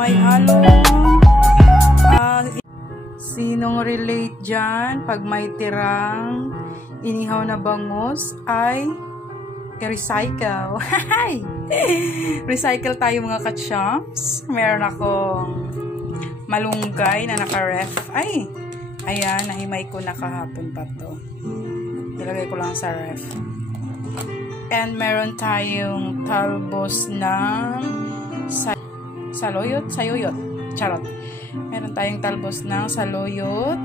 may halong sinong relate dyan pag may tirang inihaw na bangus ay i-recycle. Recycle tayo mga ka-chums. Meron akong malunggay na naka-ref. Ay, ayan, nahimay ko na kahapon pa to. Nilagay ko lang sa ref. And meron tayong talbos ng sayoyot. Charot. Meron tayong talbos ng sayoyot.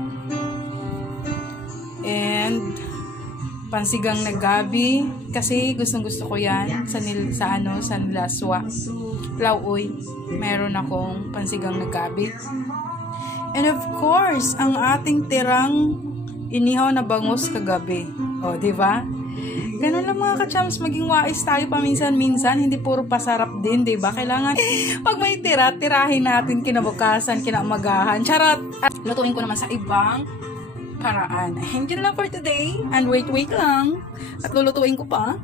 And pansigang na gabi kasi gustong-gusto ko 'yan sa nilaswa. Lauoy. Meron akong pansigang na gabi. And of course, ang ating tirang inihaw na bangus kagabi. O, di ba? Ganun lang mga ka-chums, maging wais tayo paminsan-minsan, hindi puro pasarap din, di ba? Kailangan pag may tira, tirahin natin kinabukasan, kinaumagahan. Charot! At lutuin ko naman sa ibang paraan. And yun lang for today. And wait lang. At lulutuin ko pa.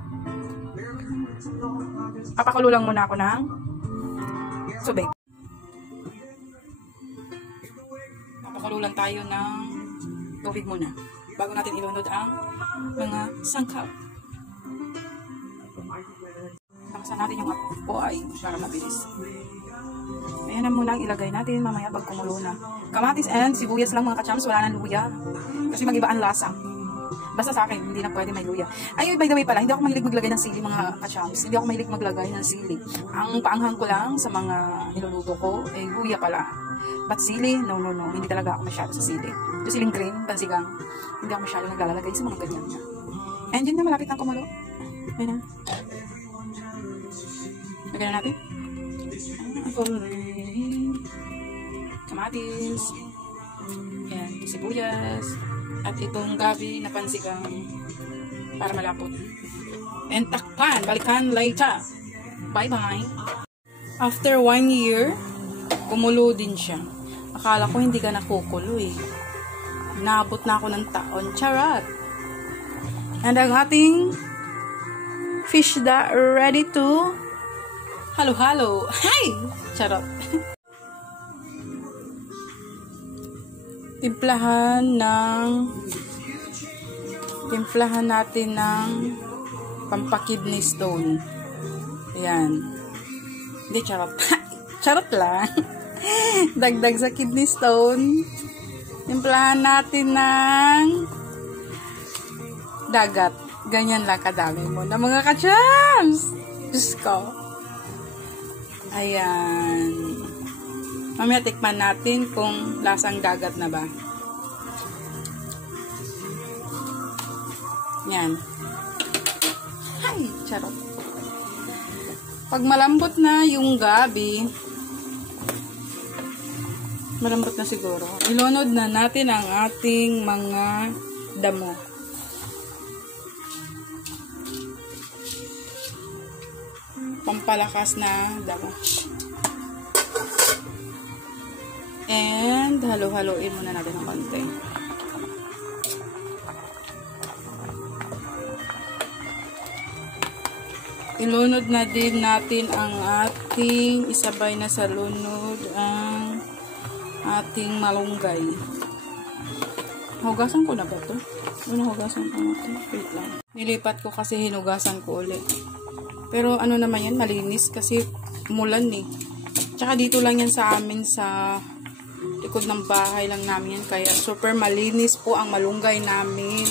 Papakulo lang muna ako ng tubig. Papakulo lang tayo ng tubig muna. Bago natin ilunod ang mga sangkap. Takasan natin yung apoy para mabilis. Ayan na muna ang ilagay natin mamaya pag kumulo na. Kamatis and sibuyas lang mga ka-chums, wala nang luya. Kasi mag-iba ang lasa. Basta sa akin, hindi na pwede may luya. Ay, by the way pala, hindi ako mahilig maglagay ng sili mga ka-chums. Hindi ako mahilig maglagay ng sili. Ang paanghang ko lang sa mga niluluto ko, eh, luya pala. But sili, no. Hindi talaga ako masyado sa sili. Yung siling green, pansigang, hindi ako masyado naglalagay sa mga ganyan. And yun na, malapit ng kumulo. Ayan na. Lagyan na natin. Kamatis. Ayan, sibuyas. At itong gabi na pansigang para malapot. And takpan, balikan later. Bye-bye. After 1 year, kumulo din siya. Akala ko hindi ka nakukulo eh. Naabot na ako ng taon. Charot! And ang ating fish da ready to halo-halo. Hi! Charot! Timplahan natin ng pampakidney stone. Ayan. Hindi, charot. Charot lang. Dagdag sa kidney stone. Timplahan natin ng dagat. Ganyan lang kadami mo na mga ka-chums. Diyos ko. Ayan. Mamaya tikman natin kung lasang dagat na ba. Yan. Ay, charot. Pag malambot na yung gabi, malambot na siguro, ilunod na natin ang ating mga damo. Pampalakas na damo. And halo-haloin muna natin ng konti. Ilunod na din natin ang ating isabay na sa lunod ang ating malunggay. Hugasan ko na ba ito? Hugasan ko na ito. Wait lang. Nilipat ko kasi hinugasan ko ulit. Pero ano naman yan, malinis kasi umulan eh. Tsaka dito lang yan sa amin sa likod ng bahay lang namin yan. Kaya super malinis po ang malunggay namin.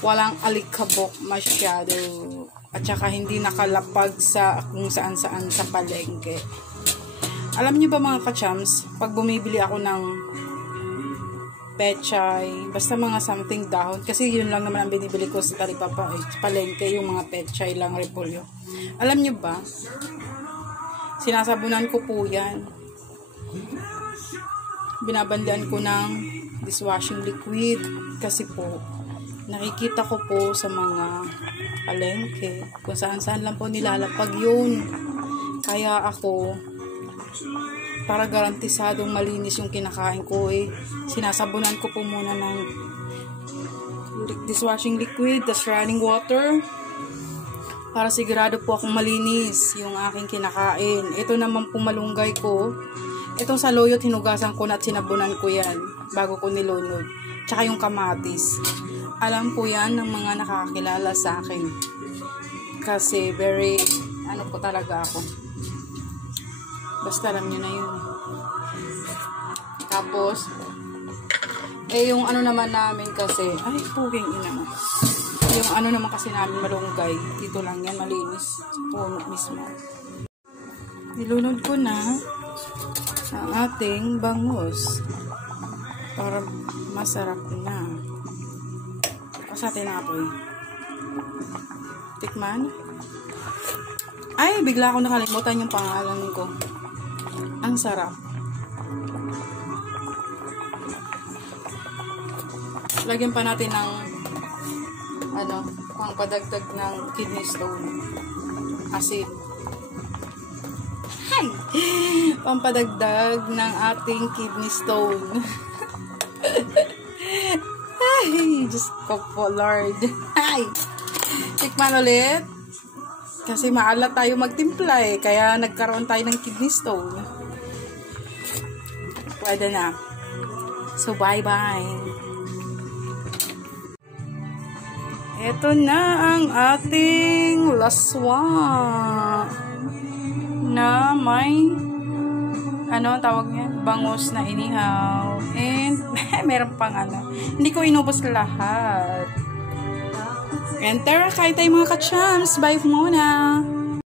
Walang alikabok masyado. At saka hindi nakalapag sa kung saan-saan sa palengke. Alam niyo ba mga ka-chums, pag bumibili ako ng pechay, basta mga something dahon, kasi yun lang naman ang binibili ko sa talipapa, palengke, yung mga pechay lang, repolyo. Alam niyo ba, sinasabunan ko po yan. Binabandian ko ng dishwashing liquid kasi po nakikita ko po sa mga palengke kung saan-saan lang po nilalapag yun. Kaya ako, para garantisadong malinis yung kinakain ko sinasabunan ko po muna ng dishwashing liquid, tas running water, para sigurado po akong malinis yung aking kinakain. Ito naman po malunggay ko. Itong saluyot, hinugasan ko na at sinabunan ko yan bago ko nilunod. Tsaka yung kamatis. Alam po yan ng mga nakakilala sa akin. Kasi very, ano po talaga ako. Basta alam nyo na yun. Tapos, yung ano naman namin kasi, ay, puging ina mo. Yung ano naman kasi namin malunggay, dito lang yan, malinis. Puno mismo. Nilunod ko na ang ating bangus para masarap na. Sa atin na apoy. Tikman. Ay, bigla ako nakalimutan yung pangalan ko. Ang sarap. Lagyan pa natin ng pangpadagdag ng kidney stone. Asin. Hay! Pampadagdag ng ating kidney stone. Ay, Diyos ko po, Lord. Ay! Tikman ulit. Kasi maalat tayo magtimpla eh. Kaya nagkaroon tayo ng kidney stone. Pwede na. So, bye-bye. Ito na ang ating laswa na may tawag niya? Bangus na inihaw. And meron pang hindi ko inubos lahat. And tara, kain tayo mga ka-chams. Bye muna.